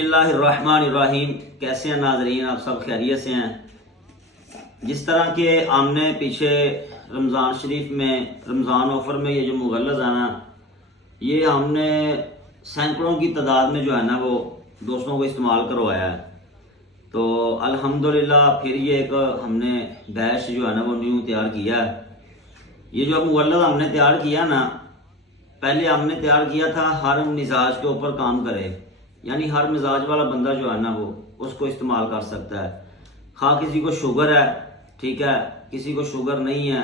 بسم اللہ الرحمن الرحیم۔ کیسے ہیں ناظرین؟ آپ سب خیریت سے ہیں؟ جس طرح کہ ہم نے پیچھے رمضان شریف میں رمضان آفر میں یہ جو مغلظ ہے نا، یہ ہم نے سینکڑوں کی تعداد میں جو ہے نا وہ دوستوں کو استعمال کروایا ہے، تو الحمدللہ پھر یہ ایک ہم نے بیچ جو ہے نا وہ نیو تیار کیا ہے۔ یہ جو مغلظ ہم نے تیار کیا نا، پہلے ہم نے تیار کیا تھا ہر مزاج کے اوپر کام کرے، یعنی ہر مزاج والا بندہ جو ہے نا وہ اس کو استعمال کر سکتا ہے۔ خواہ کسی کو شوگر ہے، ٹھیک ہے، کسی کو شوگر نہیں ہے،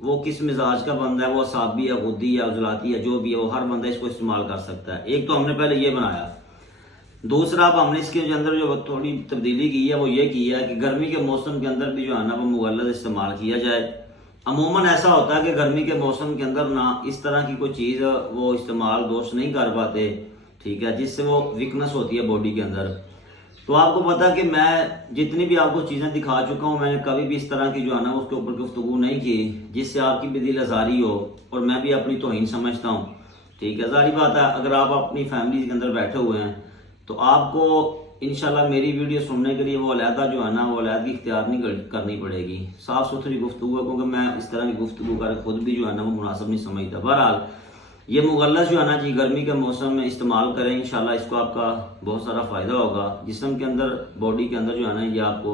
وہ کس مزاج کا بندہ ہے، وہ اعصابی ہے، غدی ہے، عضلاتی ہے، جو بھی ہے، وہ ہر بندہ اس کو استعمال کر سکتا ہے۔ ایک تو ہم نے پہلے یہ بنایا، دوسرا اب ہم نے اس کے اندر جو تھوڑی تبدیلی کی ہے وہ یہ کی ہے کہ گرمی کے موسم کے اندر بھی جو ہے نا وہ مغلظ استعمال کیا جائے۔ عموماً ایسا ہوتا ہے کہ گرمی کے موسم کے اندر نا اس طرح کی کوئی چیز وہ استعمال دوست نہیں کر پاتے، ٹھیک ہے، جس سے وہ ویکنس ہوتی ہے باڈی کے اندر۔ تو آپ کو پتا کہ میں جتنی بھی آپ کو چیزیں دکھا چکا ہوں، میں نے کبھی بھی اس طرح کی جو ہے نا اس کے اوپر گفتگو نہیں کی جس سے آپ کی بھی دل آزاری ہو، اور میں بھی اپنی توہین سمجھتا ہوں، ٹھیک ہے۔ ظاہری بات ہے اگر آپ اپنی فیملی کے اندر بیٹھے ہوئے ہیں تو آپ کو انشاءاللہ میری ویڈیو سننے کے لیے وہ علیحدہ جو ہے نا وہ علیحدگی اختیار نہیں کرنی پڑے گی، صاف ستھری گفتگو ہے، کیونکہ میں اس طرح کی گفتگو کر خود بھی جو ہے نا وہ مناسب نہیں سمجھتا۔ بہرحال یہ مغلظ جو ہے نا جی گرمی کے موسم میں استعمال کریں، انشاءاللہ اس کو آپ کا بہت سارا فائدہ ہوگا۔ جسم کے اندر، باڈی کے اندر جو ہے نا یہ آپ کو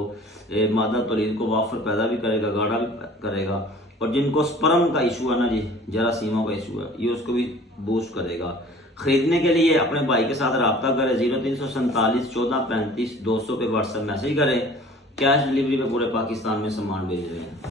مادہ تولید کو وافر پیدا بھی کرے گا، گاڑا بھی کرے گا، اور جن کو سپرم کا ایشو ہے نا جی، جراثیموں کا ایشو ہے، یہ اس کو بھی بوسٹ کرے گا۔ خریدنے کے لیے اپنے بھائی کے ساتھ رابطہ کریں، 0347 14 35 200 پہ واٹس ایپ میسج کریں، کیش ڈلیوری پہ پورے پاکستان میں سامان بھیج رہے ہیں۔